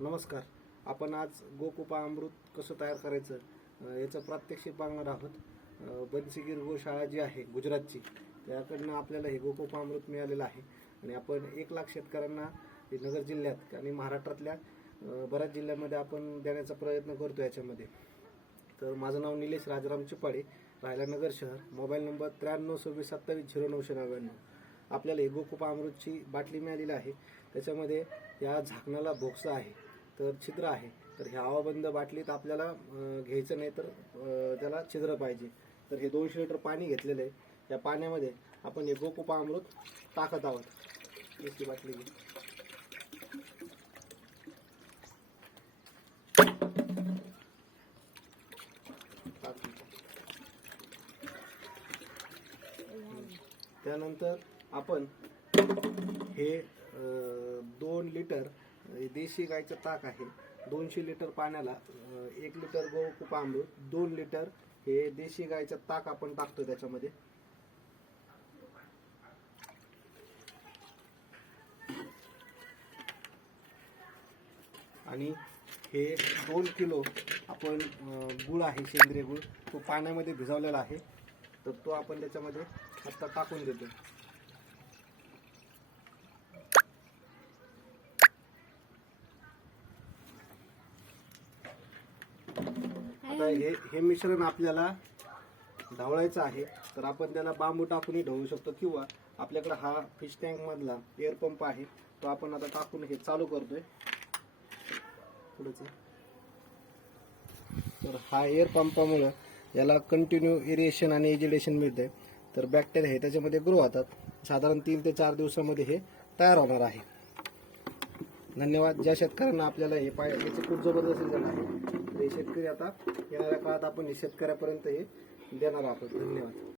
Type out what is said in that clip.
नमस्कार. आपण आज गोकुपा अमृत कसं तयार करायचं याचं प्रात्यक्षिक बघणार आहोत. बंसीगिर गोशाळा जी आहे गुजरातची, त्याकडनं आपल्याला हे गोकुपा अमृत मिळालेलं आहे आणि आपण 1,00,000 शेतकऱ्यांना नगर जिल्ह्यात आणि महाराष्ट्रातल्या बऱ्याच जिल्ह्यामध्ये आपण देण्याचा प्रयत्न करतो याच्यामध्ये. तर माझं नाव निलेश राजाराम चिपाडे, राहायला नगर शहर, मोबाईल नंबर 9326270999. आपल्याला हे गोकुपा अमृतची बाटली मिळालेली आहे. त्याच्यामध्ये या झाकणाला भोक्स आहे, तर छिद्र आहे. तर ह्या हवाबंद बाटलीत आपल्याला घ्यायचं नाही, तर त्याला छिद्र पाहिजे. तर हे 200 लिटर पाणी घेतलेलं आहे. या पाण्यामध्ये आपण हे गोकुपा अमृत टाकत आहोत. ही बाटली घे. त्यानंतर आपण हे 2 लिटर देशी गायचं ताक आहे. 200 लिटर पाण्याला 1 लिटर गोकुपा अमृत, 2 लिटर हे देशी गायचं ताक आपण टाकतो त्याच्यामध्ये. आणि हे 2 किलो आपण गुळ आहे, सेंद्रिय गुळ, तो पाण्यामध्ये भिजवलेला आहे. तर तो आपण त्याच्यामध्ये आता टाकून देतो. आता हे मिश्रण आपल्याला ढवळायचं आहे. तर आपण त्याला बांबू टाकूनही ढवळू शकतो, किंवा आपल्याकडे हा फिश टँक मधला एअर पंप आहे, तो आपण आता टाकून हे चालू करतोय. तर हा एअर पंपामुळे याला कंटिन्यू एरिएशन आणि एजिडेशन मिळते. तर बॅक्टेरिया हे त्याच्यामध्ये ग्रो होतात. साधारण 3 ते 4 दिवसामध्ये हे तयार होणार आहे. धन्यवाद. ज्या शेतकऱ्यांना आपल्याला हे याचे खूप जबरदस्त रिझल्ट आहे, ते शेतकरी आता येणाऱ्या काळात आपण हे शेतकऱ्यापर्यंत हे देणार आहोत. धन्यवाद.